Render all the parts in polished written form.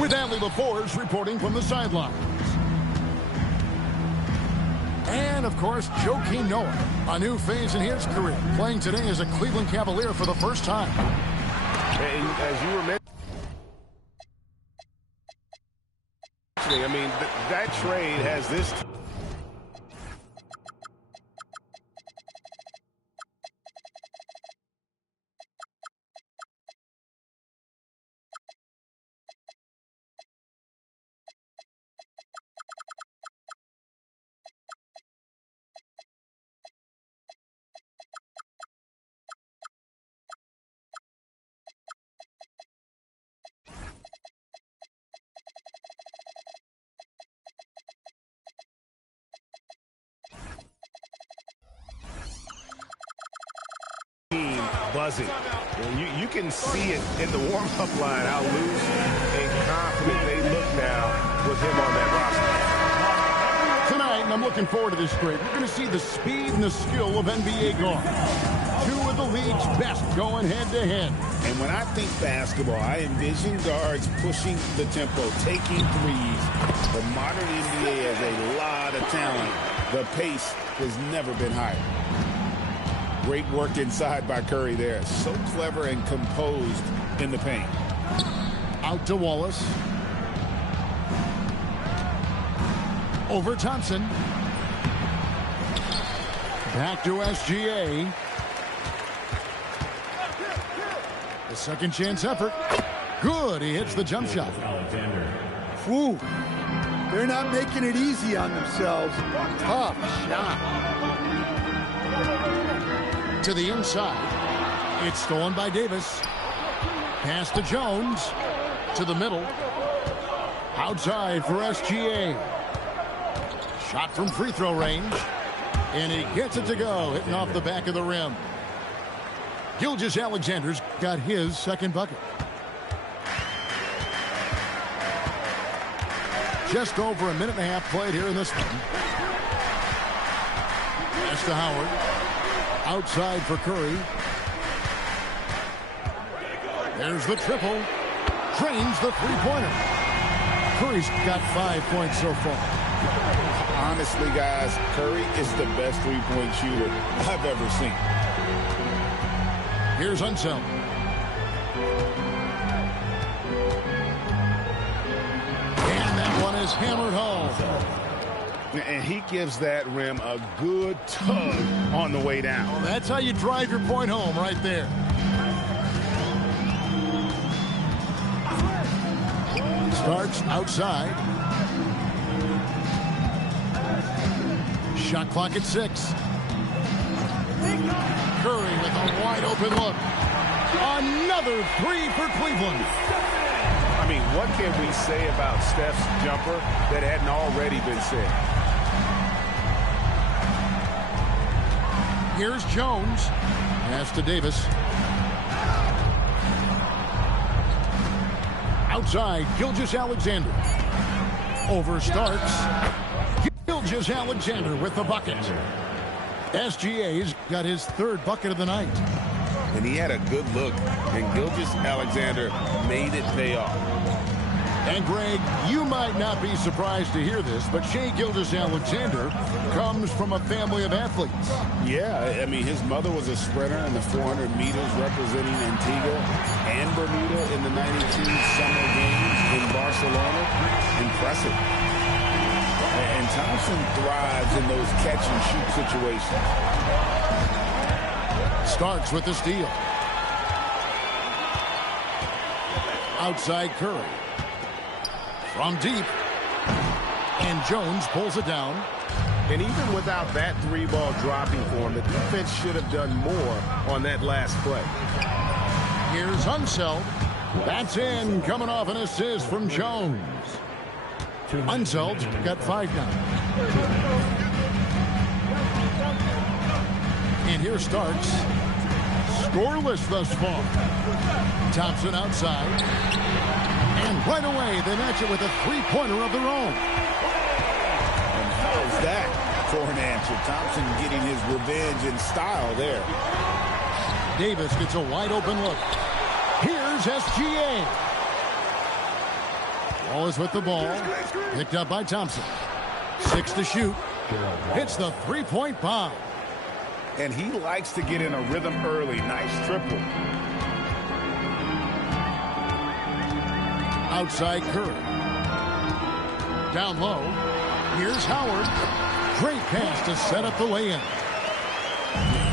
with Allie LaForge reporting from the sidelines. And, of course, Joakim Noah, a new phase in his career, playing today as a Cleveland Cavalier for the first time. And as you were mentioning, I mean, that trade has this... buzzing. You can see it in the warm-up line how loose and confident they look now with him on that roster. Tonight, and I'm looking forward to this grade, we're going to see the speed and the skill of NBA guards. Two of the league's best going head-to-head. And when I think basketball, I envision guards pushing the tempo, taking threes. The modern NBA has a lot of talent. The pace has never been higher. Great work inside by Curry there. So clever and composed in the paint. Out to Wallace. Over Thompson. Back to SGA. The second chance effort. Good. He hits the jump shot. Whew. They're not making it easy on themselves. Tough shot. To the inside. It's stolen by Davis. Pass to Jones. To the middle. Outside for SGA. Shot from free throw range. And he gets it to go. Hitting off the back of the rim. Gilgeous-Alexander's got his second bucket. Just over a minute and a half played here in this one. Pass to Howard. Outside for Curry. There's the triple. Drains the three-pointer. Curry's got 5 points so far. Honestly, guys, Curry is the best three-point shooter I've ever seen. Here's Unseld. And that one is hammered home. And he gives that rim a good tug on the way down. Well, that's how you drive your point home right there. Starts outside. Shot clock at 6. Curry with a wide open look. Another three for Cleveland. I mean, what can we say about Steph's jumper that hadn't already been said? Here's Jones. Pass to Davis. Outside, Gilgeous-Alexander. Over Starks. Gilgeous-Alexander with the bucket. SGA's got his third bucket of the night. And he had a good look, and Gilgeous-Alexander made it pay off. And, Greg, you might not be surprised to hear this, but Shai Gilgeous-Alexander comes from a family of athletes. Yeah, I mean, his mother was a sprinter in the 400 meters representing Antigua and Bermuda in the 92 Summer Games in Barcelona. Impressive. And Thompson thrives in those catch-and-shoot situations. Starks with the steal. Outside Curry. From deep. And Jones pulls it down. And even without that three-ball dropping for him, the defense should have done more on that last play. Here's Unseld. That's in, coming off an assist from Jones. Unseld's got 5 now. And here Starks. Scoreless thus far. Thompson outside. And right away, they match it with a three-pointer of their own. And how's that for an answer? Thompson getting his revenge in style there. Davis gets a wide open look. Here's SGA. Wallace with the ball. Picked up by Thompson. 6 to shoot. Hits the three-point bomb. And he likes to get in a rhythm early. Nice triple. Outside Curry. Down low. Here's Howard. Great pass to set up the lay-in.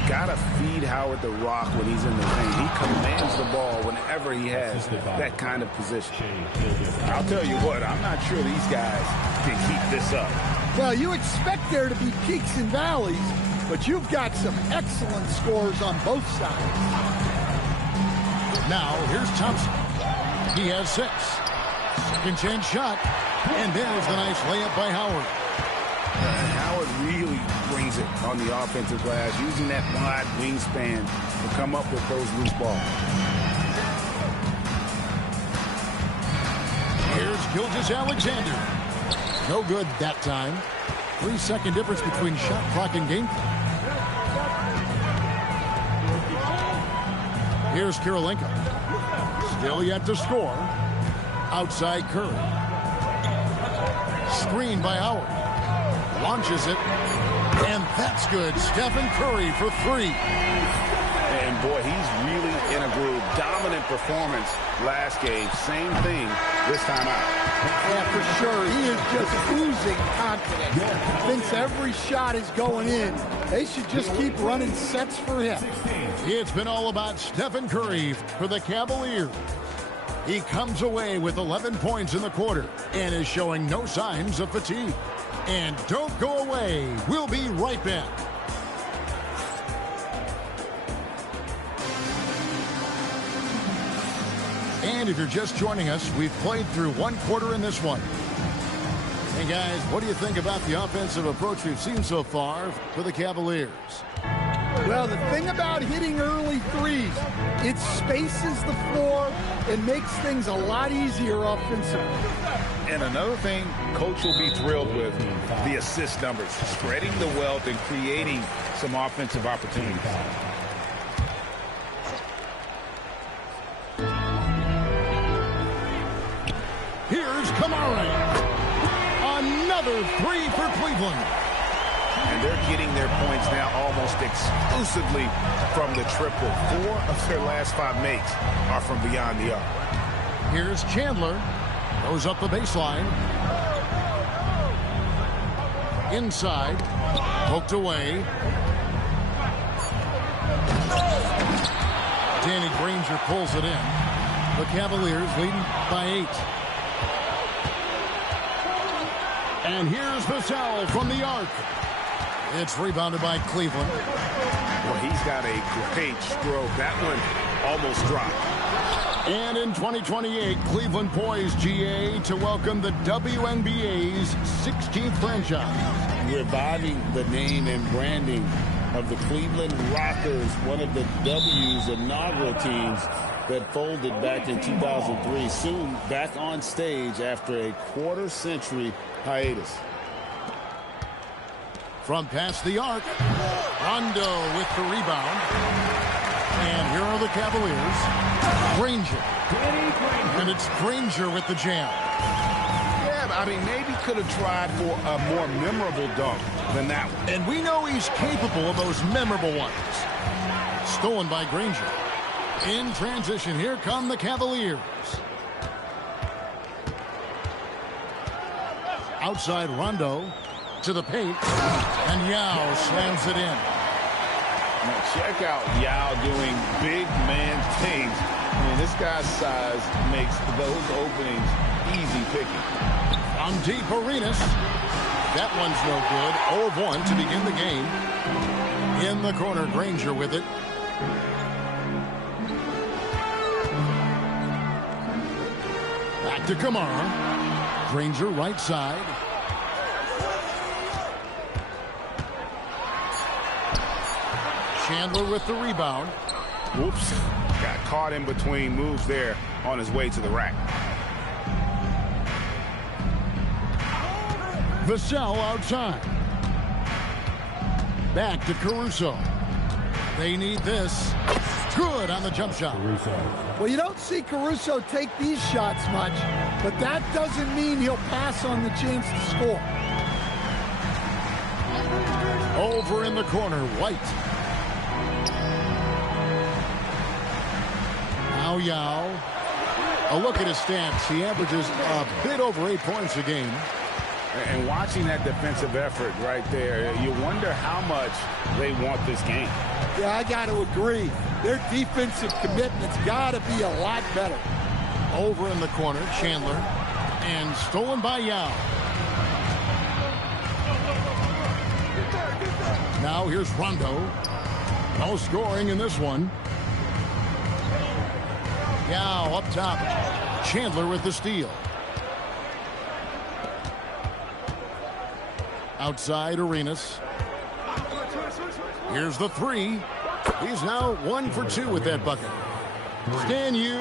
Gotta feed Howard the rock when he's in the paint. He commands the ball whenever he has that kind of position. I'll tell you what, I'm not sure these guys can keep this up. Well, you expect there to be peaks and valleys, but you've got some excellent scores on both sides. Now, here's Thompson. He has 6. Second chance shot. And there's the nice layup by Howard. Howard really brings it on the offensive glass, using that wide wingspan to come up with those loose balls. Here's Gilgeous-Alexander. No good that time. 3-second difference between shot clock and game clock. Here's Kirilenko. Still yet to score. Outside Curry. Screen by Howard. Launches it. And that's good. Stephen Curry for 3. And boy, he's really in a groove. Dominant performance last game. Same thing this time out. Yeah, for sure. He is just oozing confidence. Thinks every shot is going in. They should just keep running sets for him. It's been all about Stephen Curry for the Cavaliers. He comes away with 11 points in the quarter and is showing no signs of fatigue. And don't go away. We'll be right back. And if you're just joining us, we've played through 1 quarter in this one. Hey guys, what do you think about the offensive approach we've seen so far for the Cavaliers? Well, the thing about hitting early threes, it spaces the floor and makes things a lot easier offensively. And another thing Coach will be thrilled with, the assist numbers, spreading the wealth and creating some offensive opportunities. Here's Kamari. Another 3 for Cleveland. And they're getting their points now almost exclusively from the triple. 4 of their last 5 makes are from beyond the arc. Here's Chandler. Goes up the baseline. Inside. Poked away. Danny Granger pulls it in. The Cavaliers leading by 8. And here's Vassell from the arc. It's rebounded by Cleveland. Well, he's got a great stroke. That one almost dropped. And in 2028, Cleveland poised, GA, to welcome the WNBA's 16th franchise. Reviving the name and branding of the Cleveland Rockers, one of the W's inaugural teams that folded back in 2003. Soon back on stage after a quarter-century hiatus. From past the arc, Rondo with the rebound. And here are the Cavaliers. Granger. And it's Granger with the jam. Yeah, I mean, maybe could have tried for a more memorable dunk than that one. And we know he's capable of those memorable ones. Stolen by Granger. In transition, here come the Cavaliers. Outside Rondo to the paint. And Yao slams it in. Now check out Yao doing big man things. I mean, this guy's size makes those openings easy picking. On deep, Arenas. That one's no good. 0 of 1 to begin the game. In the corner, Granger with it. Back to Kamara. Granger right side. Chandler with the rebound. Whoops. Got caught in between moves there on his way to the rack. Vassell outside. Back to Caruso. They need this. Good on the jump shot. Well, you don't see Caruso take these shots much, but that doesn't mean he'll pass on the chance to score. Over in the corner, White. Now Yao. A look at his stats. He averages a bit over 8 points a game. And watching that defensive effort right there, you wonder how much they want this game. Yeah, I got to agree. Their defensive commitment's got to be a lot better. Over in the corner, Chandler. And stolen by Yao. Now here's Rondo. No scoring in this one. Yao up top. Chandler with the steal. Outside Arenas. Here's the three. He's now 1 for 2 with that bucket. Stan, you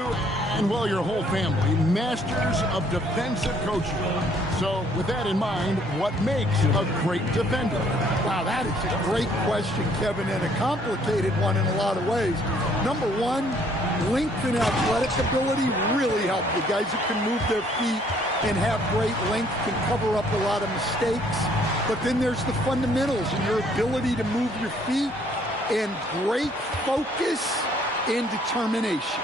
and, well, your whole family, masters of defensive coaching. So with that in mind, what makes a great defender? Wow, that is a great question, Kevin, and a complicated one in a lot of ways. Number one, length and athletic ability really help. The guys who can move their feet and have great length can cover up a lot of mistakes. But then there's the fundamentals and your ability to move your feet and great focus and determination.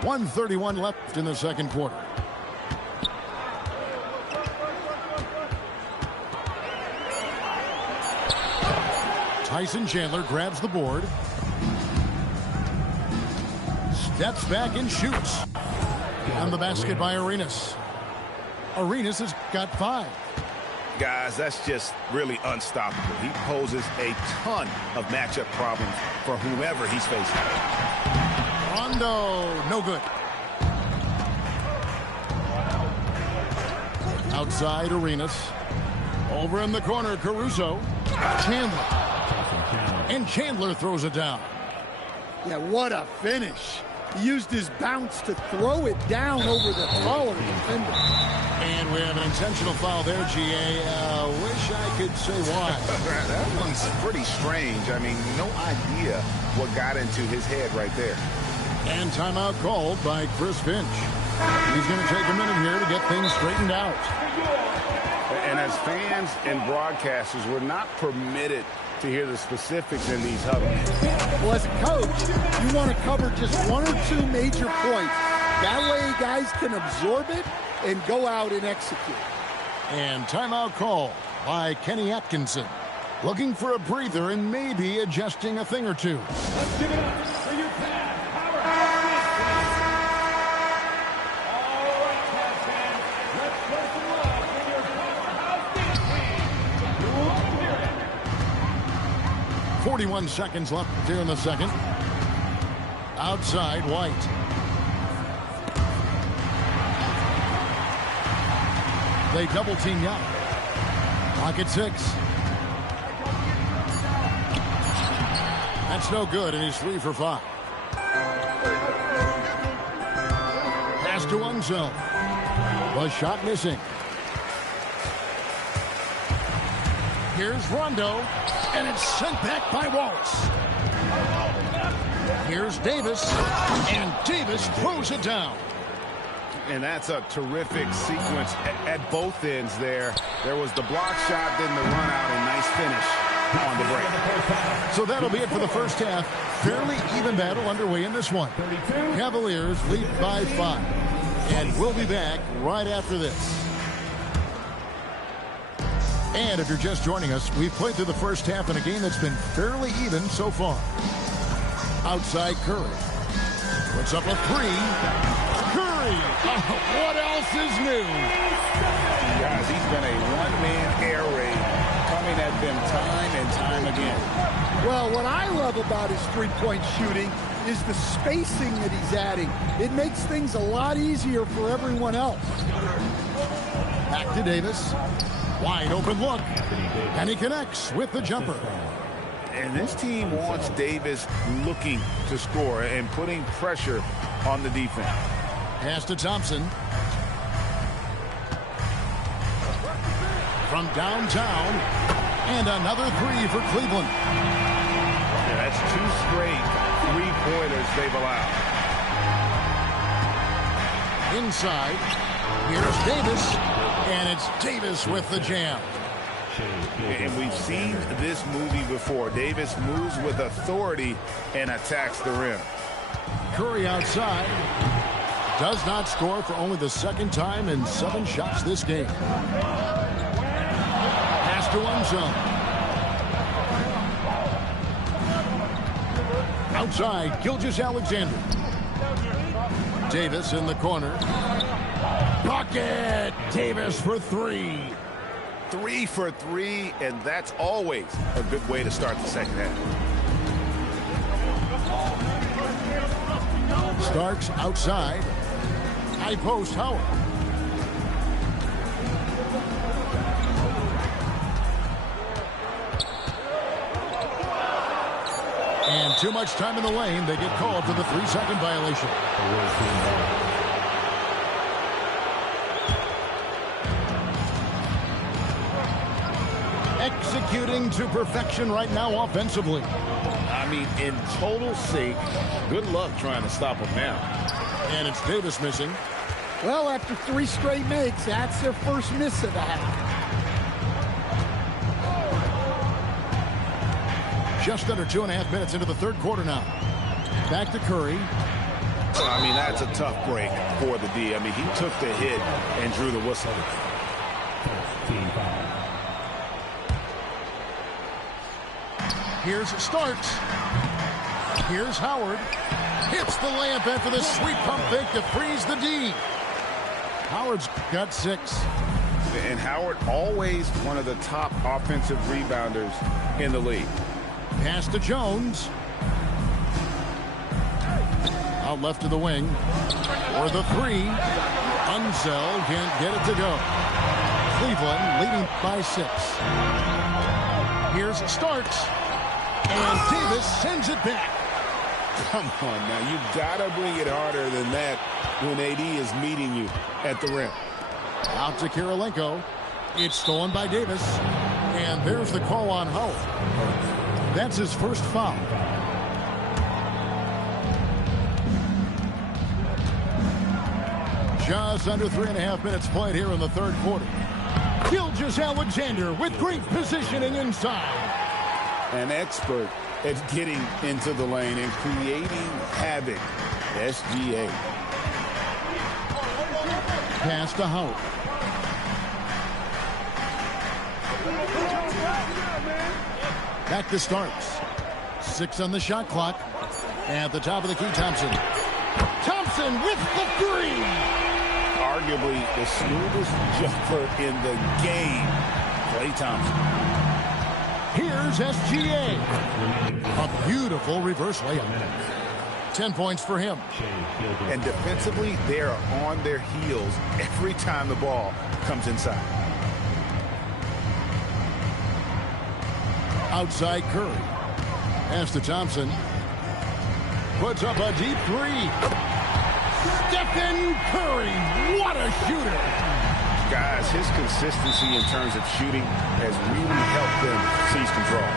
.131 left in the second quarter. Tyson Chandler grabs the board. Steps back and shoots. On the basket by Arenas. Arenas has got 5. Guys, that's just really unstoppable. He poses a ton of matchup problems for whomever he's facing. Rondo, no good. Outside Arenas. Over in the corner, Caruso. Chandler. And Chandler throws it down. Yeah, what a finish. He used his bounce to throw it down over the taller defender. And we have an intentional foul there, G.A. Wish I could say why. That one's pretty strange. I mean, no idea what got into his head right there. And timeout called by Chris Finch. He's going to take a minute here to get things straightened out. And as fans and broadcasters, we're not permitted to hear the specifics in these huddles. Well, as a coach, you want to cover just 1 or 2 major points. That way guys can absorb it and go out and execute. And timeout call by Kenny Atkinson. Looking for a breather and maybe adjusting a thing or two. Let's give it up for your Cavs powerhouse. All right, Cavs fans, let's show some love for your powerhouse team. You will hear it. 41 seconds left here in the second. Outside, White. They double team Young. Clock at 6. That's no good, and he's 3 for 5. Pass to Unzel. The shot missing. Here's Rondo, and it's sent back by Wallace. Here's Davis, and Davis throws it down. And that's a terrific sequence at both ends there. There was the block shot, then the run out, and nice finish on the break. So that'll be it for the first half. Fairly even battle underway in this one. Cavaliers lead by 5. And we'll be back right after this. And if you're just joining us, we've played through the first half in a game that's been fairly even so far. Outside Curry. Puts up a 3. Curry! What else is new? Guys, he's been a one-man air raid coming at them time and time again. Well, what I love about his three-point shooting is the spacing that he's adding. It makes things a lot easier for everyone else. Back to Davis. Wide open look. And he connects with the jumper. And this team wants Davis looking to score and putting pressure on the defense. Pass to Thompson. From downtown. And another 3 for Cleveland. Yeah, that's 2 straight pointers they've allowed. Inside, here's Davis, and it's Davis with the jam. And we've seen this movie before. Davis moves with authority and attacks the rim. Curry outside. Does not score for only the second time in 7 shots this game. Pass to one zone. Outside, Gilgeous-Alexander. Davis in the corner. Bucket! Davis for 3. 3 for 3, and that's always a good way to start the second half. Starks outside. High post, Howard. And too much time in the lane. They get called for the 3-second violation. Executing to perfection right now offensively. I mean, in total sync. Good luck trying to stop him now. And it's Davis missing. Well, after 3 straight makes, that's their first miss of the half. Just under 2.5 minutes into the third quarter now. Back to Curry. I mean, that's a tough break for the D. I mean, he took the hit and drew the whistle. Here's Starks. Here's Howard. Hits the layup after the sweet pump fake to freeze the D. Howard's got 6. And Howard always one of the top offensive rebounders in the league. Pass to Jones. Out left to the wing. For the 3. Unseld can't get it to go. Cleveland leading by 6. Here's Starks. And Davis sends it back. Come on now, you gotta bring it harder than that when AD is meeting you at the rim. Out to Kirilenko. It's stolen by Davis. And there's the call on Howard. That's his first foul. Just under 3.5 minutes played here in the third quarter. Gilgeous-Alexander with great positioning inside. An expert at getting into the lane and creating havoc. SGA. Pass to Howard. Back to Starks. 6 on the shot clock. At the top of the key, Thompson. Thompson with the 3. Arguably the smoothest jumper in the game. Klay Thompson. Here's SGA. A beautiful reverse layup. 10 points for him. And defensively, they are on their heels every time the ball comes inside. Outside Curry. Pass to Thompson. Puts up a deep 3. Stephen Curry. What a shooter. Guys, his consistency in terms of shooting has really helped them seize control.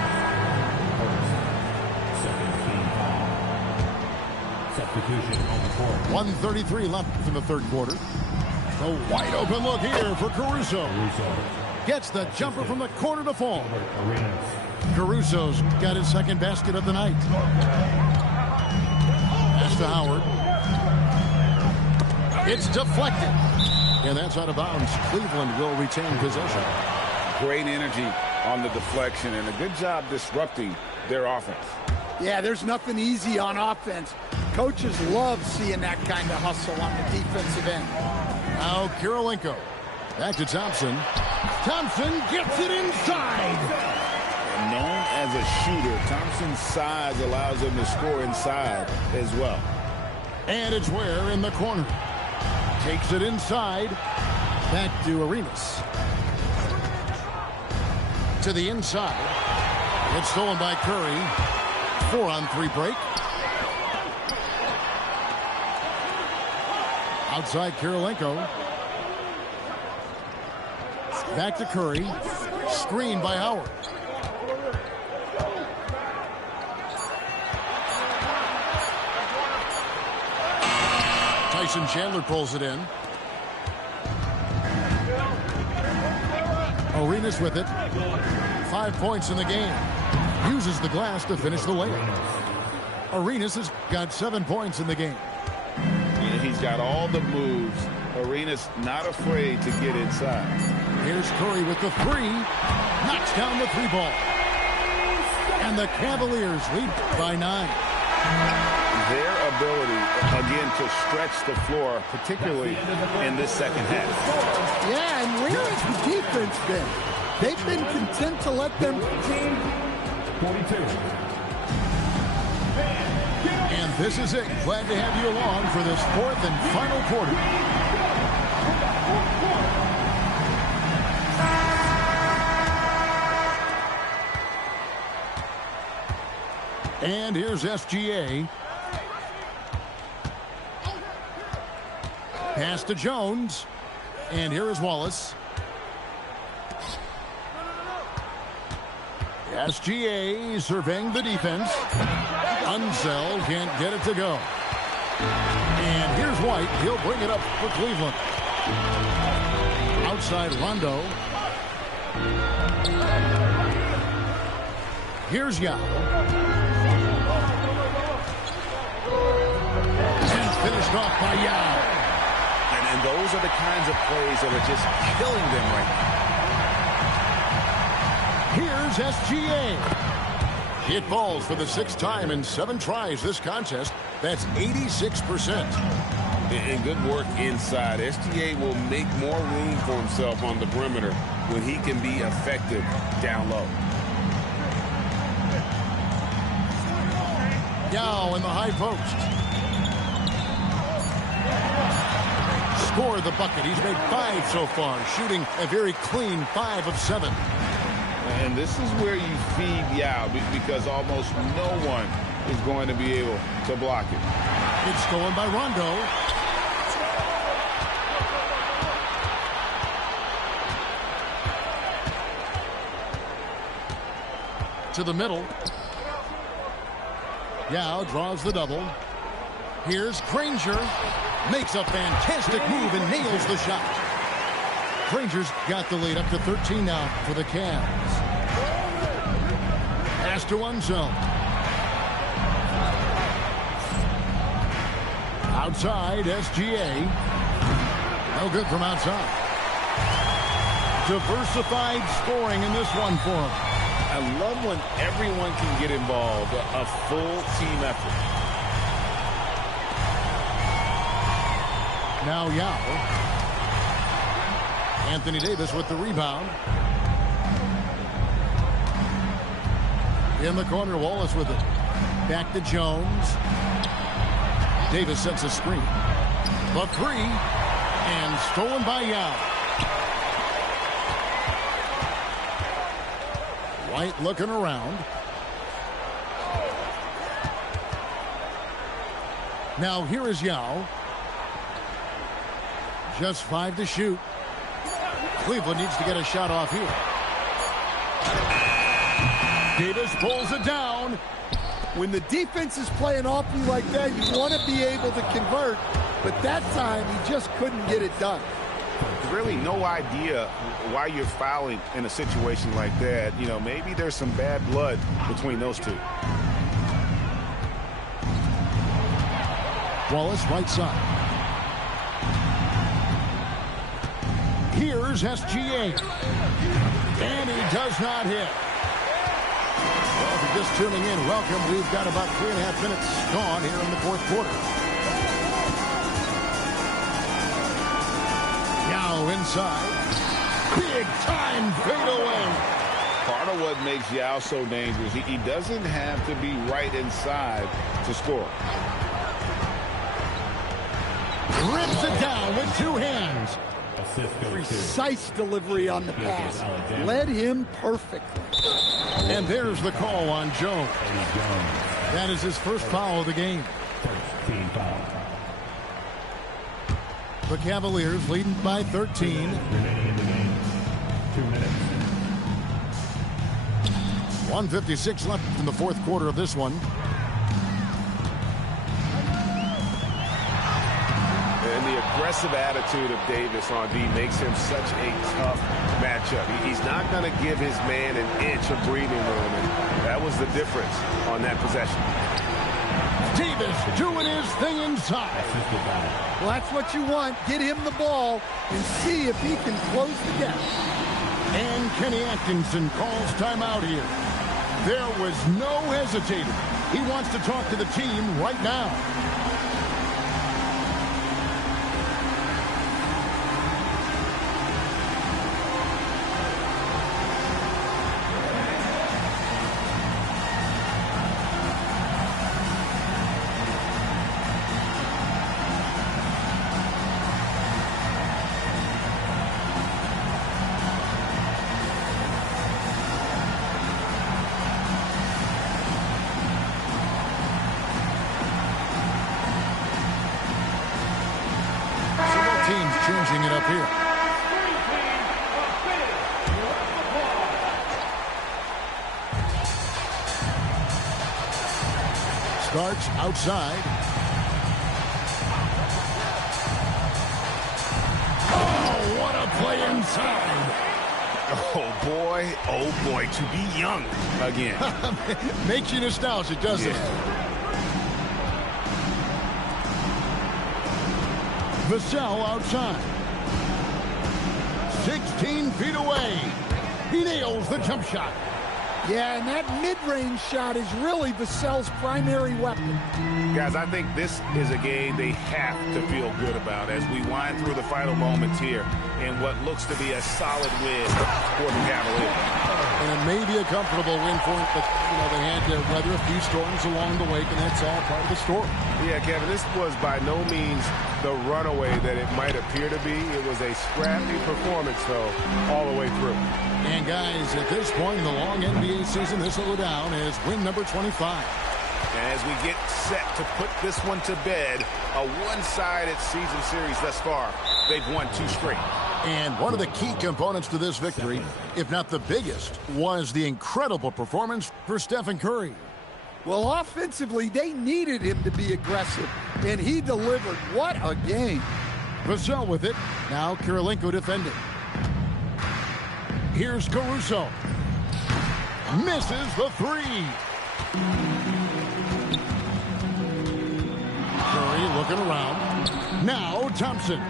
Substitution on the court. 1:33 left in the third quarter. The wide open look here for Caruso. Gets the jumper from the corner to fall. Caruso's got his second basket of the night. Pass to Howard. It's deflected. And that's out of bounds. Cleveland will retain possession. Great energy on the deflection and a good job disrupting their offense. Yeah, there's nothing easy on offense. Coaches love seeing that kind of hustle on the defensive end. Now Kirilenko. Back to Thompson. Thompson gets it inside. And known as a shooter, Thompson's size allows him to score inside as well. And it's Ware in the corner. Takes it inside. Back to Arenas. To the inside. It's stolen by Curry. 4-on-3 break. Outside Kirilenko. Back to Curry. Screen by Howard. Tyson Chandler pulls it in. Arenas with it. 5 points in the game. Uses the glass to finish the layup. Arenas has got 7 points in the game. And he's got all the moves. Arenas not afraid to get inside. Here's Curry with the three. Knocks down the three ball. And the Cavaliers lead by 9. Their ability, again, to stretch the floor, particularly in this second half. Yeah, and where has the defense been? They've been content to let them... 42. And this is it. Glad to have you along for this fourth and final quarter. And here's SGA. Pass to Jones. And here is Wallace. SGA surveying the defense. Unseld can't get it to go. And here's White. He'll bring it up for Cleveland. Outside Rondo. Here's Yao. And finished off by Yao. And those are the kinds of plays that are just killing them right now. Here's SGA. It falls for the 6th time in 7 tries this contest. That's 86%. And good work inside. SGA will make more room for himself on the perimeter when he can be effective down low. Yao in the high post. Score the bucket. He's made 5 so far, shooting a very clean 5 of 7. And this is where you feed Yao because almost no one is going to be able to block it. It's stolen by Rondo. To the middle. Yao draws the double. Here's Granger. Makes a fantastic move and nails the shot. Granger's got the lead up to 13 now for the Cavs. Pass to one zone. Outside, SGA. No good from outside. Diversified scoring in this one for him. I love when everyone can get involved, a full team effort. Now Yao. Anthony Davis with the rebound. In the corner, Wallace with it. Back to Jones. Davis sets a screen. The three. And stolen by Yao. White looking around. Now here is Yao. Just 5 to shoot. Cleveland needs to get a shot off here. Davis pulls it down. When the defense is playing off you like that, you want to be able to convert. But that time, he just couldn't get it done. Really no idea why you're fouling in a situation like that. You know, maybe there's some bad blood between those two. Wallace, right side. Here's SGA. And he does not hit. Well, if you're just tuning in, welcome. We've got about 3.5 minutes gone here in the fourth quarter. Yao inside. Big time fadeaway. Part of what makes Yao so dangerous, he doesn't have to be right inside to score. Rips it down with 2 hands. Precise delivery on the pass. Led him perfectly. And there's the call on Jones. That is his first foul of the game. The Cavaliers leading by 13. 1:56 left in the fourth quarter of this one. aggressive attitude of Davis on D makes him such a tough matchup. He's not going to give his man an inch of breathing room, and that was the difference on that possession. Davis doing his thing inside. Well, that's what you want. Get him the ball and see if he can close the gap. And Kenny Atkinson calls timeout here. There was no hesitating. He wants to talk to the team right now. Teams changing it up here. Starts outside. Oh, what a play inside. Oh boy, to be young again. Makes you nostalgic, doesn't it? Vassell outside. 16 feet away. He nails the jump shot. Yeah, and that mid-range shot is really Vassell's primary weapon. Guys, I think this is a game they have to feel good about as we wind through the final moments here in what looks to be a solid win for the Cavaliers. And it may be a comfortable win for it, but they had to weather a few storms along the way, and that's all part of the story. Yeah, Kevin, this was by no means the runaway that it might appear to be. It was a scrappy performance, though, all the way through. And, guys, at this point in the long NBA season, this will go down as win number 25. As we get set to put this one to bed, a one-sided season series thus far. They've won 2 straight. And one of the key components to this victory, if not the biggest, was the incredible performance for Stephen Curry. Well, offensively, they needed him to be aggressive, and he delivered. What a game. Vassell with it. Now Kirilenko defending. Here's Caruso. Misses the 3. Curry looking around. Now Thompson.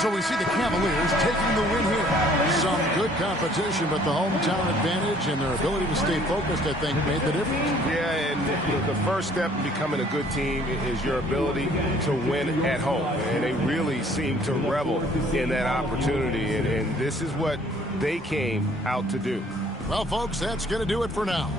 So we see the Cavaliers taking the win here. Some good competition, but the hometown advantage and their ability to stay focused, I think, made the difference. Yeah, and the first step in becoming a good team is your ability to win at home. And they really seem to revel in that opportunity. And this is what they came out to do. Well, folks, that's going to do it for now.